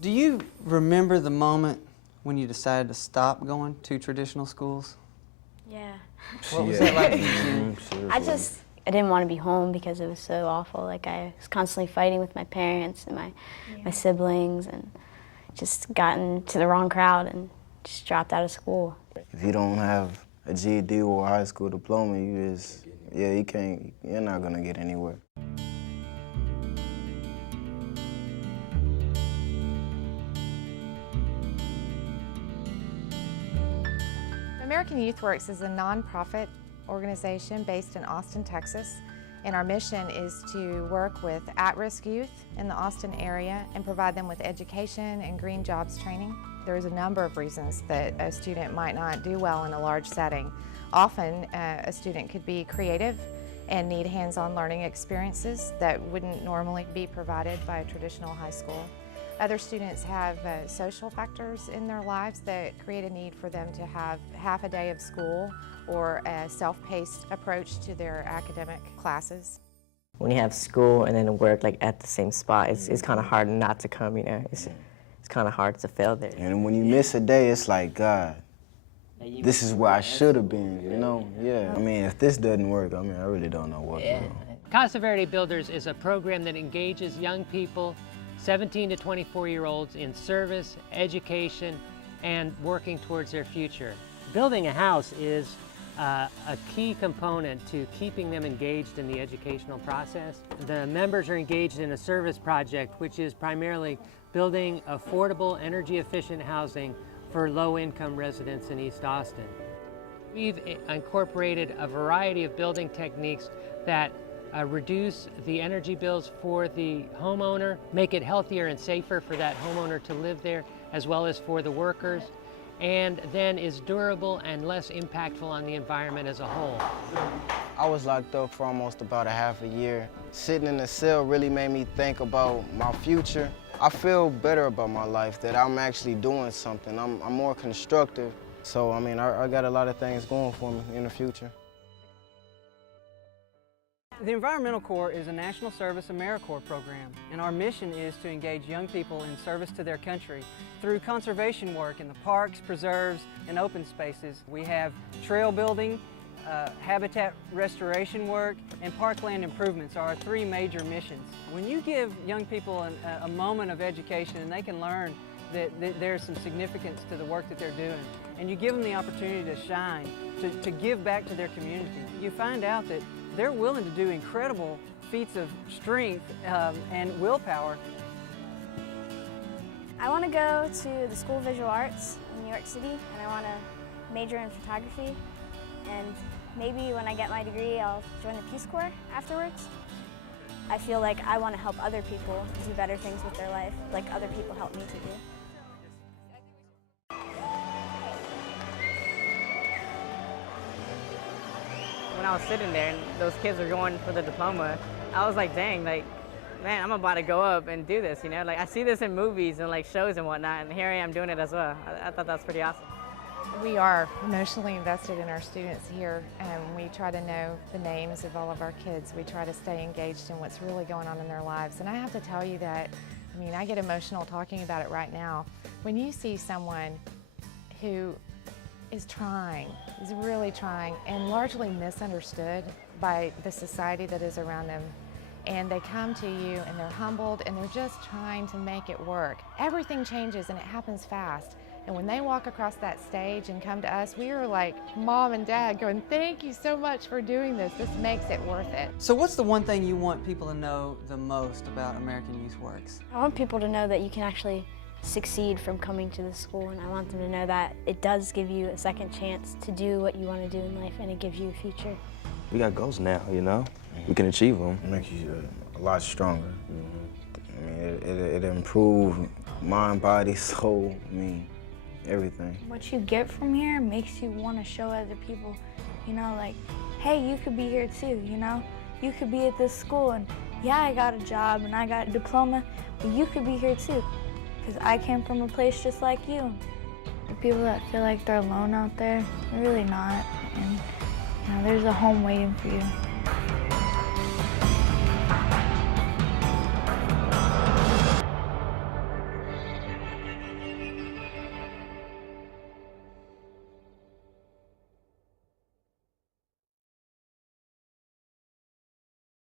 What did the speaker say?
Do you remember the moment when you decided to stop going to traditional schools? Yeah. What was that like? I didn't want to be home because it was so awful. Like, I was constantly fighting with my parents and my siblings, and just got into the wrong crowd and just dropped out of school. If you don't have a GED or a high school diploma, you're not gonna get anywhere. American Youth Works is a nonprofit organization based in Austin, Texas, and our mission is to work with at-risk youth in the Austin area and provide them with education and green jobs training. There's a number of reasons that a student might not do well in a large setting. Often, a student could be creative and need hands-on learning experiences that wouldn't normally be provided by a traditional high school. Other students have social factors in their lives that create a need for them to have half a day of school or a self-paced approach to their academic classes. When you have school and then work like at the same spot, it's kind of hard not to come, you know. It's kind of hard to fail there. And when you miss a day, it's like, God, this is where I should have been, you know? Yeah. I mean, if this doesn't work, I really don't know what will. Casa Verde Builders is a program that engages young people, 17 to 24-year-olds, in service, education, and working towards their future. Building a house is a key component to keeping them engaged in the educational process. The members are engaged in a service project, which is primarily building affordable, energy-efficient housing for low-income residents in East Austin. We've incorporated a variety of building techniques that reduce the energy bills for the homeowner, make it healthier and safer for that homeowner to live there, as well as for the workers, and then is durable and less impactful on the environment as a whole. I was locked up for almost about a half a year. Sitting in the cell really made me think about my future. I feel better about my life, that I'm actually doing something. I'm more constructive. So, I got a lot of things going for me in the future. The Environmental Corps is a National Service AmeriCorps program, and our mission is to engage young people in service to their country through conservation work in the parks, preserves, and open spaces. We have trail building, habitat restoration work, and parkland improvements are our three major missions. When you give young people a moment of education and they can learn that there's some significance to the work that they're doing, and you give them the opportunity to shine, to give back to their community, you find out that they're willing to do incredible feats of strength and willpower. I want to go to the School of Visual Arts in New York City, and I want to major in photography. And maybe when I get my degree, I'll join the Peace Corps afterwards. I feel like I want to help other people do better things with their life, like other people help me to do. When I was sitting there and those kids were going for the diploma, I was like, dang, like, man, I'm about to go up and do this, you know? Like, I see this in movies and like shows and whatnot, and here I am doing it as well. I thought that's pretty awesome. We are emotionally invested in our students here, and we try to know the names of all of our kids. We try to stay engaged in what's really going on in their lives. And I have to tell you that, I get emotional talking about it right now. When you see someone who is trying, is really trying, and largely misunderstood by the society that is around them, and they come to you and they're humbled and they're just trying to make it work. Everything changes and it happens fast. And when they walk across that stage and come to us, we are like mom and dad going, thank you so much for doing this. This makes it worth it. So what's the one thing you want people to know the most about American Youth Works? I want people to know that you can actually succeed from coming to the school, and I want them to know that it does give you a second chance to do what you want to do in life, and it gives you a future. We got goals now, you know? We can achieve them. It makes you a lot stronger. It improves mind, body, soul, everything. What you get from here makes you want to show other people, like, hey, you could be here too, You could be at this school, and yeah, I got a job and I got a diploma, but you could be here too. Because I came from a place just like you. The people that feel like they're alone out there, they're really not. And there's a home waiting for you.